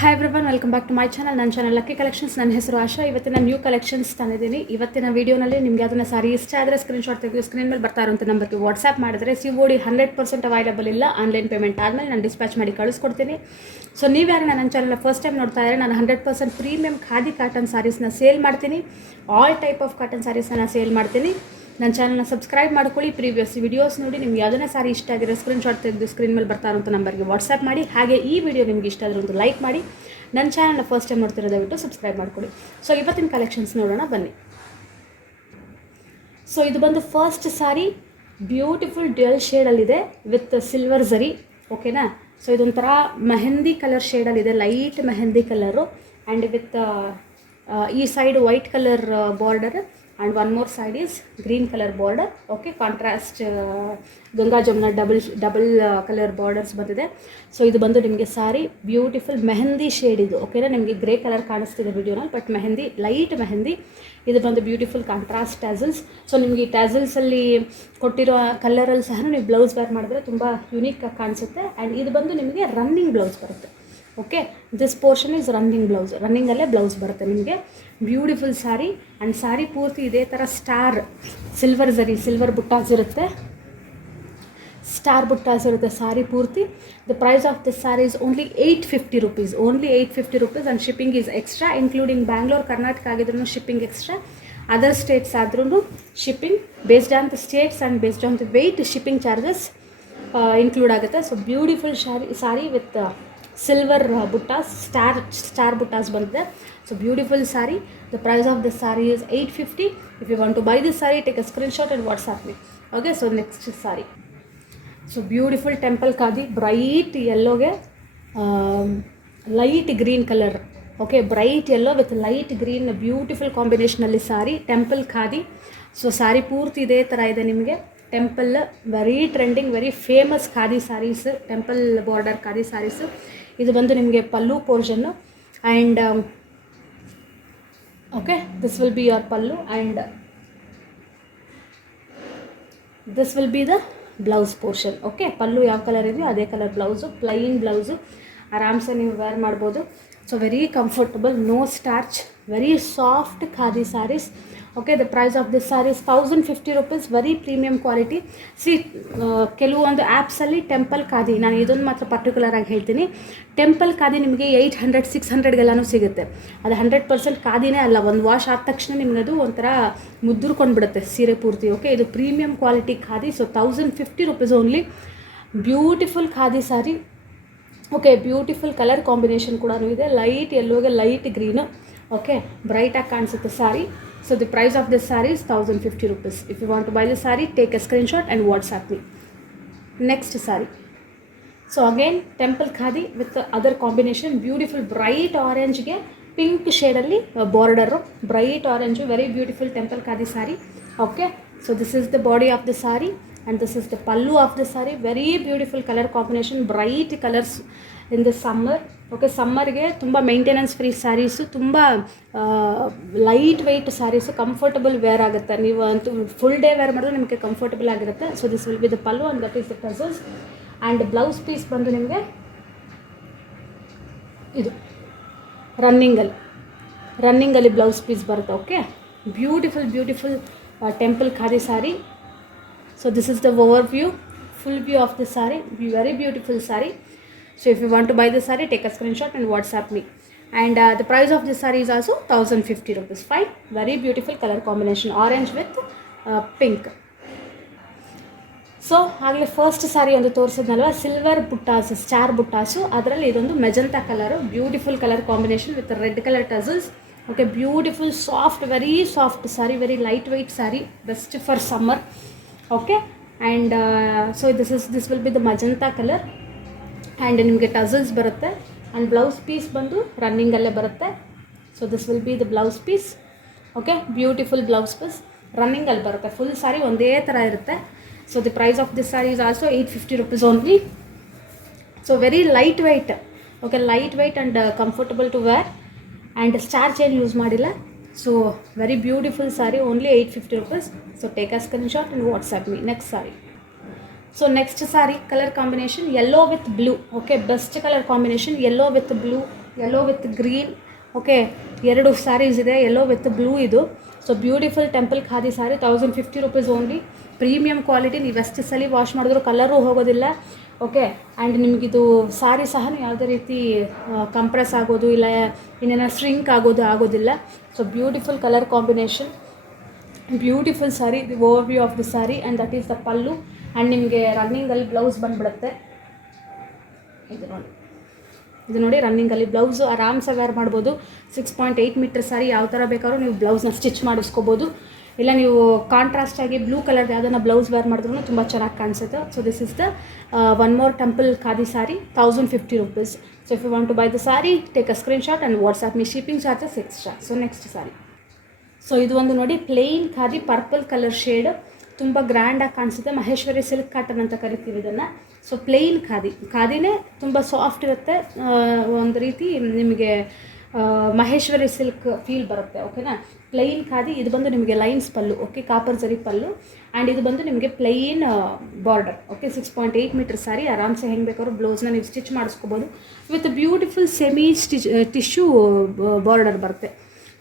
Hi everyone, welcome back to my channel. ನನ್ನ channel lucky collections. ನನ್ನ ಹೆಸರು ಆಶಾ. ಇವತ್ತಿನ ನ್ಯೂ ಕಲೆಕ್ಷನ್ಸ್ ತಂದಿದ್ದೀನಿ. ಇವತ್ತಿನ ವೀಡಿಯೋನಲ್ಲಿ ನಿಮಗೆ ಅದನ್ನು ಸಾರಿ ಇಷ್ಟ ಆದರೆ ಸ್ಕ್ರೀನ್ಶಾಟ್ ತೆಗೆದು ಸ್ಕ್ರೀನ್ ಮೇಲೆ ಬರ್ತಾ ಇರೋಂಥ ನಂಬರ್ಗೆ ವಾಟ್ಸ್ಆ್ಯಪ್ ಮಾಡಿದ್ರೆ COD 100% ಅವೈಲಬಲ್ ಇಲ್ಲ. ಆನ್ಲೈನ್ ಪೇಮೆಂಟ್ ಆದಮೇಲೆ ನಾನು ಡಿಸ್ಪ್ಯಾಚ್ ಮಾಡಿ ಕಳಿಸ್ಕೊಡ್ತೀನಿ. ಸೊ ನೀವು ಯಾರು ನನ್ನ ಚಾನಲ್ನ ಫಸ್ಟ್ ಟೈಮ್ ನೋಡ್ತಾ ಇದ್ದಾರೆ, ನಾನು 100% ಪ್ರೀಮಿಯಮ್ ಖಾದಿ ಕಾಟನ್ ಸಾರೀಸ್ನ ಸೇಲ್ ಮಾಡ್ತೀನಿ. ಆಲ್ ಟೈಪ್ ಆಫ್ ಕಾಟನ್ ಸಾರೀಸ್ನ ಸೇಲ್ ಮಾಡ್ತೀನಿ. ನನ್ನ ಚಾನಲ್ನ ಸಬ್ಸ್ಕ್ರೈಬ್ ಮಾಡ್ಕೊಳ್ಳಿ. ಪ್ರೀವಿಯಸ್ ವೀಡಿಯೋಸ್ ನೋಡಿ. ನಿಮ್ಗೆ ಯಾವುದನ್ನ ಸಾರಿ ಇಷ್ಟ ಆಗಿರೋ ಸ್ಕ್ರೀನ್ಶಾಟ್ ತೆಗೆದು ಸ್ಕ್ರೀನ್ ಮೇಲೆ ಬರ್ತಾ ಇರೋಂಥ ನಂಬರ್ಗೆ ವಾಟ್ಸ್ಆ್ಯಪ್ ಮಾಡಿ. ಹಾಗೆ ಈ ವಿಡಿಯೋ ನಿಮ್ಗೆ ಇಷ್ಟ ಆದರೆ ಒಂದು ಲೈಕ್ ಮಾಡಿ. ನನ್ನ ಚಾನಲ್ನ ಫಸ್ಟ್ ಟೈಮ್ ನೋಡ್ತಿರೋ ದಯವಿಟ್ಟು ಸಬ್ಸ್ಕ್ರೈಬ್ ಮಾಡ್ಕೊಳ್ಳಿ. ಸೊ ಇವತ್ತಿನ ಕಲೆಕ್ಷನ್ಸ್ ನೋಡೋಣ ಬನ್ನಿ. ಸೊ ಇದು ಬಂದು ಫಸ್ಟ್ ಸಾರಿ ಬ್ಯೂಟಿಫುಲ್ ಡ್ಯುಯಲ್ ಶೇಡಲ್ಲಿದೆ ವಿತ್ ಸಿಲ್ವರ್ ಝರಿ. ಓಕೆನಾ. ಸೊ ಇದೊಂಥರ ಮೆಹಂದಿ ಕಲರ್ ಶೇಡಲ್ಲಿದೆ, light mehndi colour and with ಈ side white colour border and one more side is green colour border. Okay, contrast Ganga Jamuna double colour borders ಬಂದಿದೆ. ಸೊ ಇದು ಬಂದು ನಿಮಗೆ ಸಾರಿ ಬ್ಯೂಟಿಫುಲ್ ಮೆಹಂದಿ ಶೇಡ್ ಇದು. ಓಕೆನಾ. ನಿಮಗೆ ಗ್ರೇ ಕಲರ್ ಕಾಣಿಸ್ತಿದೆ ವಿಡಿಯೋನಲ್ಲಿ, ಬಟ್ ಮೆಹಂದಿ, ಲೈಟ್ ಮೆಹಂದಿ. ಇದು ಬಂದು ಬ್ಯೂಟಿಫುಲ್ ಕಾಂಟ್ರಾಸ್ಟ್ ಟ್ಯಾಸಲ್ಸ್. ಸೊ ನಿಮಗೆ ಈ ಟ್ಯಾಸಲ್ಸಲ್ಲಿ ಕೊಟ್ಟಿರೋ ಕಲರಲ್ಲಿ ಸಹ ನೀವು ಬ್ಲೌಸ್ ವೇರ್ ಮಾಡಿದ್ರೆ ತುಂಬ ಯುನೀಕಾಗಿ ಕಾಣಿಸುತ್ತೆ. ಆ್ಯಂಡ್ ಇದು ಬಂದು ನಿಮಗೆ ರನ್ನಿಂಗ್ ಬ್ಲೌಸ್ ಬರುತ್ತೆ. Okay, this portion is running blouse. ರನ್ನಿಂಗಲ್ಲೇ ಬ್ಲೌಸ್ ಬರುತ್ತೆ ನಿಮಗೆ. ಬ್ಯೂಟಿಫುಲ್ ಸಾರಿ. ಆ್ಯಂಡ್ ಸಾರಿ ಪೂರ್ತಿ ಇದೇ ಥರ ಸ್ಟಾರ್ ಸಿಲ್ವರ್ ಝರಿ, ಸಿಲ್ವರ್ ಬುಟ್ಟಾಸ್ ಇರುತ್ತೆ, ಸ್ಟಾರ್ ಬುಟ್ಟಾಸ್ ಇರುತ್ತೆ ಸಾರಿ ಪೂರ್ತಿ. The price of this sari is only 850 rupees. Only 850 rupees. And shipping is extra, including Bangalore, Karnataka ಆಗಿದ್ರೂ ಶಿಪ್ಪಿಂಗ್ ಎಕ್ಸ್ಟ್ರಾ. ಅದರ್ ಸ್ಟೇಟ್ಸ್ ಆದ್ರೂ shipping based on the states and based on the weight shipping charges include ಆಗುತ್ತೆ. So beautiful sari with silver ಬುಟ್ಟಾಸ್, star ಬುಟ್ಟಾಸ್ ಬಂದಿದೆ. So beautiful sari. The price of this sari is 850. If you want to buy this sari, take a screenshot and WhatsApp me. Okay. So next sari. So beautiful temple khadi, bright ಯೆಲ್ಲೋಗೆ light green colour. Okay, bright yellow with light green beautiful ಕಾಂಬಿನೇಷನಲ್ಲಿ sari, temple khadi. So sari ಪೂರ್ತಿ ಇದೇ ಥರ ಇದೆ ನಿಮಗೆ. Temple very trending, very famous khadi saris, temple border khadi saris. ಇದು ಬಂದು ನಿಮಗೆ ಪಲ್ಲು ಪೋರ್ಷನ್ನು. And okay, this will be your pallu and this will be the blouse portion. Okay, pallu ಯಾವ ಕಲರ್ ಇದೆಯೋ ಅದೇ ಕಲರ್ ಬ್ಲೌಸು, ಪ್ಲೈನ್ ಬ್ಲೌಸು. ಆರಾಮ್ಸೆ ನೀವು ವೇರ್ ಮಾಡ್ಬೋದು. So very comfortable, no starch, very soft khadi saris. Okay, the price of this sari is 1050 rupees. Very premium quality. ಕೆಲವೊಂದು ಆ್ಯಪ್ಸಲ್ಲಿ temple khadi, ನಾನು ಇದೊಂದು ಮಾತ್ರ ಪರ್ಟಿಕ್ಯುಲರಾಗಿ ಹೇಳ್ತೀನಿ, ಟೆಂಪಲ್ ಖಾದಿ ನಿಮಗೆ 800 600 ಸಿಗುತ್ತೆ. ಅದು 100% ಖಾದಿನೇ ಅಲ್ಲ. ಒಂದು ವಾಶ್ ಆದ ತಕ್ಷಣ ನಿಮಗೆ ಅದು ಒಂಥರ ಮುದ್ದುರ್ಕೊಂಡ್ಬಿಡುತ್ತೆ ಸೀರೆ ಪೂರ್ತಿ. ಓಕೆ, ಇದು premium quality khadi. So 1050 rupees only. Beautiful khadi sari. Okay, beautiful colour combination ಕೂಡ ಇದೆ, ಲೈಟ್ ಯೆಲ್ಲೋಗೆ ಲೈಟ್ ಗ್ರೀನು. ಓಕೆ, ಬ್ರೈಟಾಗಿ ಕಾಣಿಸುತ್ತೆ sari. So the price of this saree is 1050 rupees. If you want to buy this saree, take a screenshot and WhatsApp me. Next saree. So again temple khadi with the other combination, beautiful bright orange ge pink shade alli border, bright orange, very beautiful temple khadi saree. Okay, so this is the body of the saree and this is the pallu of the saree. Very beautiful color combination, bright colors in the summer. Okay, ಸಮ್ಮರ್ಗೆ ತುಂಬ maintenance free saris, ತುಂಬ light weight saris, comfortable wear ಆಗುತ್ತೆ. ನೀವು ಅಂತೂ full day wear ಮಾಡಿದ್ರೆ ನಿಮಗೆ comfortable ಆಗಿರುತ್ತೆ. So this will be the pallu and that is the tassels. And blouse piece ಬಂದು ನಿಮಗೆ ಇದು ರನ್ನಿಂಗಲ್ಲಿ ಬ್ಲೌಸ್ ಪೀಸ್ ಬರುತ್ತೆ. Okay, beautiful temple khadi sari. So this is the overview, full view of the sari. Very beautiful sari. So if you want to buy this saree, take a screenshot and WhatsApp me. And the price of this saree is also 1050 rupees. Fine. Very beautiful color combination, orange with pink. So ಆಗಲೇ first sari ಒಂದು ತೋರಿಸಿದ್ನಲ್ವ, silver ಬುಟ್ಟಾಸು, star ಬುಟ್ಟಾಸು. ಅದರಲ್ಲಿ ಇದೊಂದು magenta colour, beautiful colour combination with red colour tassels. Okay, beautiful soft, very soft sari, very light weight sari, best for summer. Okay, and so this will be the magenta colour. And ನಿಮಗೆ tassels ಬರುತ್ತೆ. And blouse piece ಬಂದು ರನ್ನಿಂಗಲ್ಲೇ ಬರುತ್ತೆ. So this will be the blouse piece. Okay, beautiful blouse piece ರನ್ನಿಂಗಲ್ಲಿ ಬರುತ್ತೆ. Full sari ಒಂದೇ ಥರ ಇರುತ್ತೆ. So the price of this sari is also 850 rupees only. So very light weight. Okay, light weight and comfortable to wear. And starch ಏನು use ಮಾಡಿಲ್ಲ. So very beautiful sari, only 850 rupees. So take a screenshot and WhatsApp me. Next sari. So next saree color combination yellow with blue. Okay, best color combination, yellow with blue. Yellow with green. Okay, 2 sarees ಇದೆ, yellow with blue ಇದು. So beautiful temple khadi sari, 1050 rupees only. Premium quality, ನೀವು ಎಷ್ಟು ಸಲ wash ಮಾಡಿದ್ರೂ colour ಹೋಗೋದಿಲ್ಲ. Okay, and ನಿಮಗಿದು ಸಾರಿ ಸಹ ಯಾವುದೇ ರೀತಿ ಕಂಪ್ರೆಸ್ ಆಗೋದು ಇಲ್ಲ ಇನ್ನೇನೋ ಸ್ಟ್ರಿಂಕ್ ಆಗೋದಿಲ್ಲ. So beautiful colour combination, beautiful sari. The over view of the sari and that is the pallu. And ನಿಮಗೆ ರನ್ನಿಂಗಲ್ಲಿ ಬ್ಲೌಸ್ ಬಂದುಬಿಡುತ್ತೆ. ಇದು ನೋಡಿ ರನ್ನಿಂಗಲ್ಲಿ ಬ್ಲೌಸು ಆರಾಮ್ಸೆ ವೇರ್ ಮಾಡ್ಬೋದು. 6.8 ಮೀಟರ್ ಸ್ಯಾರಿ, ಯಾವ ಥರ ಬೇಕಾದ್ರೂ ನೀವು ಬ್ಲೌಸ್ನ ಸ್ಟಿಚ್ ಮಾಡಿಸ್ಕೋಬೋದು. ಇಲ್ಲ ನೀವು ಕಾಂಟ್ರಾಸ್ಟ್ ಆಗಿ ಬ್ಲೂ ಕಲರ್ದು ಯಾವುದನ್ನು ಬ್ಲೌಸ್ ವೇರ್ ಮಾಡಿದ್ರೂ ತುಂಬ ಚೆನ್ನಾಗಿ ಕಾಣಿಸುತ್ತೆ. So this is the one more temple khadi sari, 1050 rupees. So if you want to buy the sari, take a screenshot and WhatsApp me, shipping charges extra. So next sari. So ಇದು ಒಂದು ನೋಡಿ plain khadi, purple colour shade, ತುಂಬ ಗ್ರ್ಯಾಂಡಾಗಿ ಕಾಣಿಸುತ್ತೆ. Maheshwari silk cotton ಅಂತ ಕರಿತೀವಿ ಇದನ್ನು. So plane ಖಾದಿನೇ ತುಂಬ ಸಾಫ್ಟ್ ಇರುತ್ತೆ, ಒಂದು ರೀತಿ ನಿಮಗೆ ಮಹೇಶ್ವರಿ ಸಿಲ್ಕ್ ಫೀಲ್ ಬರುತ್ತೆ. ಓಕೆನಾ, ಪ್ಲೈನ್ ಖಾದಿ. ಇದು ಬಂದು ನಿಮಗೆ ಲೈನ್ಸ್ ಪಲ್ಲು, ಓಕೆ, ಕಾಪರ್ ಜರಿ ಪಲ್ಲು. ಆ್ಯಂಡ್ ಇದು ಬಂದು ನಿಮಗೆ plain border. Okay, 6.8 metre sari, ಆರಾಮ್ಸೆ ಹೆಂಗೆ ಬೇಕಾದ್ರೂ ಬ್ಲೌಸ್ನ ನೀವು ಸ್ಟಿಚ್ ಮಾಡಿಸ್ಕೋಬೋದು. With beautiful semi tissue border ಬರುತ್ತೆ.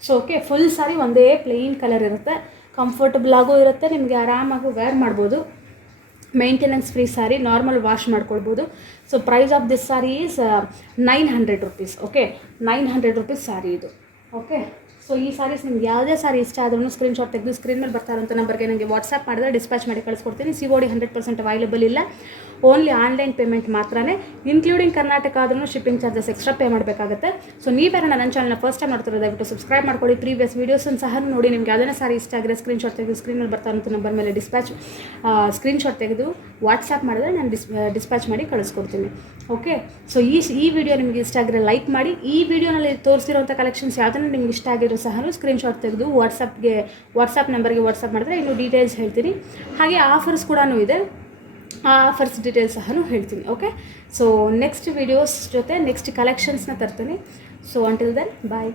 ಸೊ ಓಕೆ, ಫುಲ್ ಸ್ಯಾರಿ ಒಂದೇ ಪ್ಲೈನ್ ಕಲರ್ ಇರುತ್ತೆ, ಕಂಫರ್ಟಬಲ್ ಆಗೋ ಇರುತ್ತೆ, ನಿಮಗೆ ಆರಾಮಾಗಿ ವೇರ್ ಮಾಡ್ಬೋದು. Maintenance free sari, normal wash ಮಾಡ್ಕೊಳ್ಬೋದು. So price of this sari is 900 rupees. Okay, 900 rupees sari ಇದು. ಓಕೆ, ಸೊ ಈ ಸ್ಯಾರೀಸ್ ನಿಮ್ಗೆ ಯಾವುದೇ ಸ್ಯಾರಿ ಇಷ್ಟ ಆದ್ರೂ ಸ್ಕ್ರೀನ್ಶಾಟ್ ತೆಗೆದು ಸ್ಕ್ರೀನ್ ಮೇಲೆ ಬರ್ತಾ ಇರೋಂಥ ನಂಬರ್ಗೆ ನನಗೆ ವಾಟ್ಸಪ್ ಮಾಡಿದ್ರೆ ಡಿಸ್ಪ್ಯಾಚ್ ಮಾಡಿ ಕಳಿಸ್ಕೊಡ್ತೀನಿ. COD 100% ಅವೈಲೇಬಲ್ ಇಲ್ಲ, ಓನ್ಲಿ ಆನ್ಲೈನ್ ಪೇಮೆಂಟ್ ಮಾತ್ರನೇ, ಇನ್ಕ್ಲೂಡಿಂಗ್ ಕರ್ನಾಟಕ ಆದ್ರೂ ಶಿಪ್ಪಿಂಗ್ ಚಾರ್ಜಸ್ ಎಕ್ಸ್ಟ್ರಾ ಪೇ ಮಾಡಬೇಕಾಗುತ್ತೆ. ಸೊ ನೀವೇನ ನನ್ನ ಚಾನಲ್ನ ಫಸ್ಟ್ ಟೈಮ್ ನೋಡ್ತಿರೋದು ದಯವಿಟ್ಟು ಸಬ್ಸ್ಕ್ರೈಬ್ ಮಾಡ್ಕೊಳ್ಳಿ. ಪ್ರೀವಿಯಸ್ ವೀಡಿಯೋಸನ್ನು ಸಹ ನೋಡಿ. ನಿಮ್ಗೆ ಯಾವುದೇ ಸ್ಯಾರಿ ಇಷ್ಟ ಆಗಿದ್ರೆ ಸ್ಕ್ರೀನ್ಶಾಟ್ ತೆಗೆದು ಸ್ಕ್ರೀನ್ ಮೇಲೆ ಬರ್ತಾ ಇರೋಂಥ ನಂಬರ್ ಮೇಲೆ ಸ್ಕ್ರೀನ್ಶಾಟ್ ತೆಗೆದು ವಾಟ್ಸಪ್ ಮಾಡಿದ್ರೆ ನಾನು ಡಿಸ್ಪ್ಯಾಚ್ ಮಾಡಿ ಕಳಿಸ್ಕೊಡ್ತೀನಿ. ಓಕೆ, ಸೊ ಈ ವಿಡಿಯೋ ನಿಮಗೆ ಇಷ್ಟ ಆಗಿದ್ರೆ ಲೈಕ್ ಮಾಡಿ. ಈ ವಿಡಿಯೋನಲ್ಲಿ ತೋರಿಸಿರೋಂಥ ಕಲೆಕ್ಷನ್ಸ್ ಯಾವುದನ್ನು ನಿಮ್ಗೆ ಇಷ್ಟ ಆಗಿರೋ ಸಹ ಸ್ಕ್ರೀನ್ಶಾಟ್ ತೆಗೆದು ವಾಟ್ಸಪ್ ನಂಬರ್ಗೆ ವಾಟ್ಸಪ್ ಮಾಡಿದ್ರೆ ಇನ್ನೂ ಡೀಟೇಲ್ಸ್ ಹೇಳ್ತೀನಿ. ಹಾಗೆ ಆಫರ್ಸ್ ಕೂಡ ಇದೆ, ಆ ಆಫರ್ಸ್ ಡೀಟೇಲ್ಸ್ ಸಹ ಹೇಳ್ತೀನಿ. ಓಕೆ, ಸೊ ನೆಕ್ಸ್ಟ್ ವೀಡಿಯೋಸ್ ಜೊತೆ ನೆಕ್ಸ್ಟ್ ಕಲೆಕ್ಷನ್ಸ್ನ ತರ್ತೀನಿ. ಸೊ ಅಂಟಿಲ್ ದೆನ್ ಬಾಯ್.